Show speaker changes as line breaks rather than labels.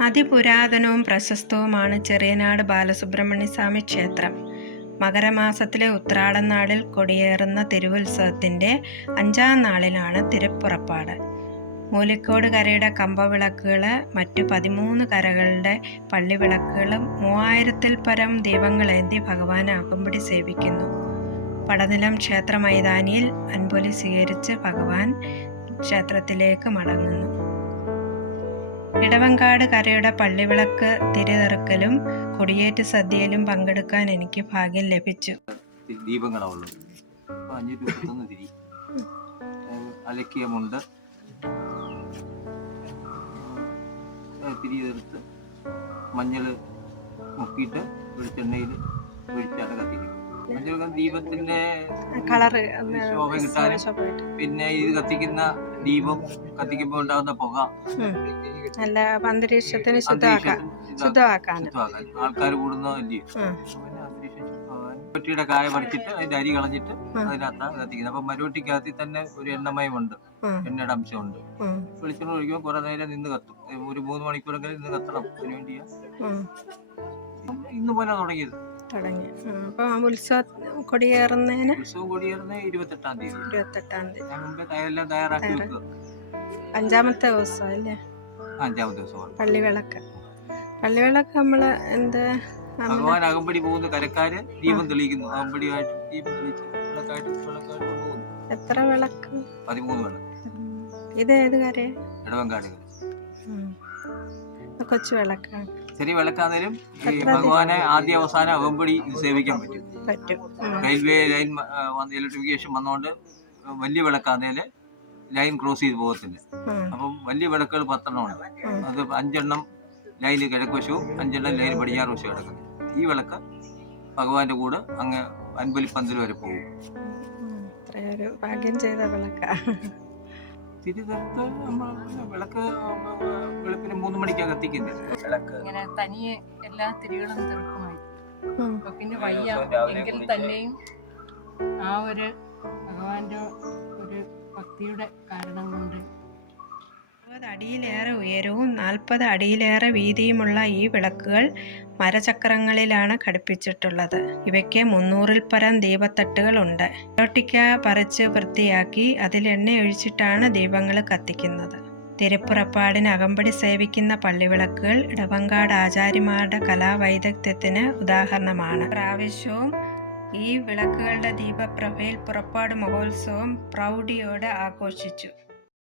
അതിപുരാതനവും പ്രശസ്തവുമാണ് ചെറിയനാട് ബാലസുബ്രഹ്മണ്യസ്വാമി ക്ഷേത്രം. മകരമാസത്തിലെ ഉത്രാടം നാളിൽ കൊടിയേറുന്ന തിരുവുത്സവത്തിന്റെ അഞ്ചാം നാളിലാണ് തിരുപ്പുറപ്പാട്. മൂലിക്കോട് കരയുടെ കമ്പവിളക്കുകൾ മറ്റു പതിമൂന്ന് കരകളുടെ പള്ളിവിളക്കുകളും മൂവായിരത്തിൽ പരം ദീപങ്ങളേന്തി ഭഗവാൻ അകമ്പടി സേവിക്കുന്നു. പടനിലം ക്ഷേത്ര മൈതാനിയിൽ അൻപൊലി സ്വീകരിച്ച് ഭഗവാൻ ക്ഷേത്രത്തിലേക്ക് മടങ്ങുന്നു. ഇടവങ്കാട് കരയുടെ പള്ളിവിളക്ക് തിരിതെറുക്കലും കൊടിയേറ്റ് സദ്യയിലും പങ്കെടുക്കാൻ എനിക്ക് ഭാഗ്യം ലഭിച്ചു.
ദീപങ്ങളാണ് ഉള്ളത് അപ്പോൾ അഞ്ഞൂറ്റി മുപ്പത്തൊന്ന് തിരി. ഏഹ് അലക്കിയ മുണ്ട് ഏഹ് തിരി തീർത്ത് മഞ്ഞൾ മുക്കിയിട്ട് വെളിച്ചെണ്ണയിൽ ഒഴിച്ചാണ് കത്തിക്കുന്നത് മഞ്ഞൾ ദീപത്തിന്റെ
കളറ്
ശോഭ കിട്ടാനും പിന്നെ ഇത് കത്തിക്കുന്ന ദീപം കത്തിക്കുമ്പോൾ ഉണ്ടാകുന്ന പുക.
നല്ല അന്തരീക്ഷത്തിന് ശുദ്ധമാക്കാൻ ശുദ്ധമാക്കാൻ.
ആൾക്കാർ കൂടുന്നതല്ലേ മരുവട്ടിയുടെ കായ പറിച്ചിട്ട് അതിന്റെ അരി കളഞ്ഞിട്ട്. അതിനകത്താണ് കത്തിക്കുന്നത് അപ്പൊ മരുവട്ടിക്കകത്തിൽ തന്നെ ഒരു എണ്ണമയമുണ്ട്. എണ്ണയുടെ അംശമുണ്ട്. വെളിച്ചെണ്ണ ഒഴിക്കുമ്പോൾ കുറെ നേരം നിന്ന് കത്തും. ഒരു മൂന്ന് മണിക്കൂറെങ്കിലും നിന്ന് കത്തണം.
അതിനുവേണ്ടിയാ.
ഇന്ന് പോലെ തുടങ്ങിയത്.
തുടങ്ങി. അപ്പോൾ ആ ഉത്സവം കൊടിയേറുന്നതിന്
ഇരുപത്തെട്ടാം തീയതി.
ഇരുപത്തെട്ടാം തീയതി. അഞ്ചാമത്തെ ദിവസം അല്ലേ?
അഞ്ചാമത്തെ ദിവസം
പള്ളിവിളക്ക്. പള്ളിവിളക്ക് നമ്മൾ എന്ത്?
ഭഗവാൻ അകമ്പടി പോകുന്ന കരക്കാര് ദീപം തെളിയിക്കുന്നു. അകമ്പടിയായിട്ട് ദീപം തെളിയിച്ച് വിളക്കായിട്ട് വിളക്കായിട്ട് കൊണ്ടുപോകുന്നു
എത്ര വിളക്ക്?
പതിമൂന്ന് വിളക്ക്.
ഇത് ഏത് കരേ.
ഇടവങ്കാട്
കൊച്ചു വിളക്കാണ്.
ചെറിയ വിളക്കാന്നേരം ഈ ഭഗവാനെ ആദ്യ അവസാനം അകമ്പടി സേവിക്കാൻ പറ്റും.
പറ്റും.
റെയിൽവേ ലൈൻ വന്ന് ഇലക്ട്രിഫിക്കേഷൻ വന്നുകൊണ്ട് വലിയ വിളക്കാന്നേൽ ലൈൻ ക്രോസ് ചെയ്ത് പോകത്തില്ല. അപ്പം വലിയ വിളക്കുകൾ പത്തെണ്ണം ഉണ്ട്. അത് അഞ്ചെണ്ണം ലൈന് കിഴക്ക് വശവും അഞ്ചെണ്ണം ലൈന് പടിഞ്ഞാറ് വശവും കിടക്കുന്നത് ഈ വിളക്ക് ഭഗവാന്റെ കൂടെ അങ്ങ് അൻപലിപ്പന്തൽ വരെ പോകും.
ഭാഗ്യം ചെയ്ത വിളക്ക്.
തിരുതരത്ത് നമ്മൾ വിളക്ക് മൂന്ന് വിളക്ക്.
ഇങ്ങനെ തനിയെ എല്ലാ തിരികളും തീർക്കുമായി. അപ്പൊ പിന്നെ വയ്യ. എങ്കിൽ തന്നെയും ആ ഒരു ഭഗവാന്റെ ഒരു ഭക്തിയുടെ കാരണം കൊണ്ട്
അറുപത് അടിയിലേറെ ഉയരവും നാൽപ്പത് അടിയിലേറെ വീതിയുമുള്ള ഈ വിളക്കുകൾ മരചക്രങ്ങളിലാണ് ഘടിപ്പിച്ചിട്ടുള്ളത്. ഇവയ്ക്ക് മുന്നൂറിൽ പരം ദീപത്തട്ടുകളുണ്ട് ഒട്ടിക്ക പറിച്ച് വൃത്തിയാക്കി അതിൽ എണ്ണ ഒഴിച്ചിട്ടാണ് ദീപങ്ങൾ കത്തിക്കുന്നത്. തിരുപ്പുറപ്പാടിന് അകമ്പടി സേവിക്കുന്ന പള്ളിവിളക്കുകൾ ഇടവങ്കാട് ആചാര്യമാരുടെ കലാവൈദഗ്ധ്യത്തിന് ഉദാഹരണമാണ്. പ്രാവശ്യവും ഈ വിളക്കുകളുടെ ദീപപ്രഭയിൽ പുറപ്പാട് മഹോത്സവം പ്രൗഢിയോടെ ആഘോഷിച്ചു.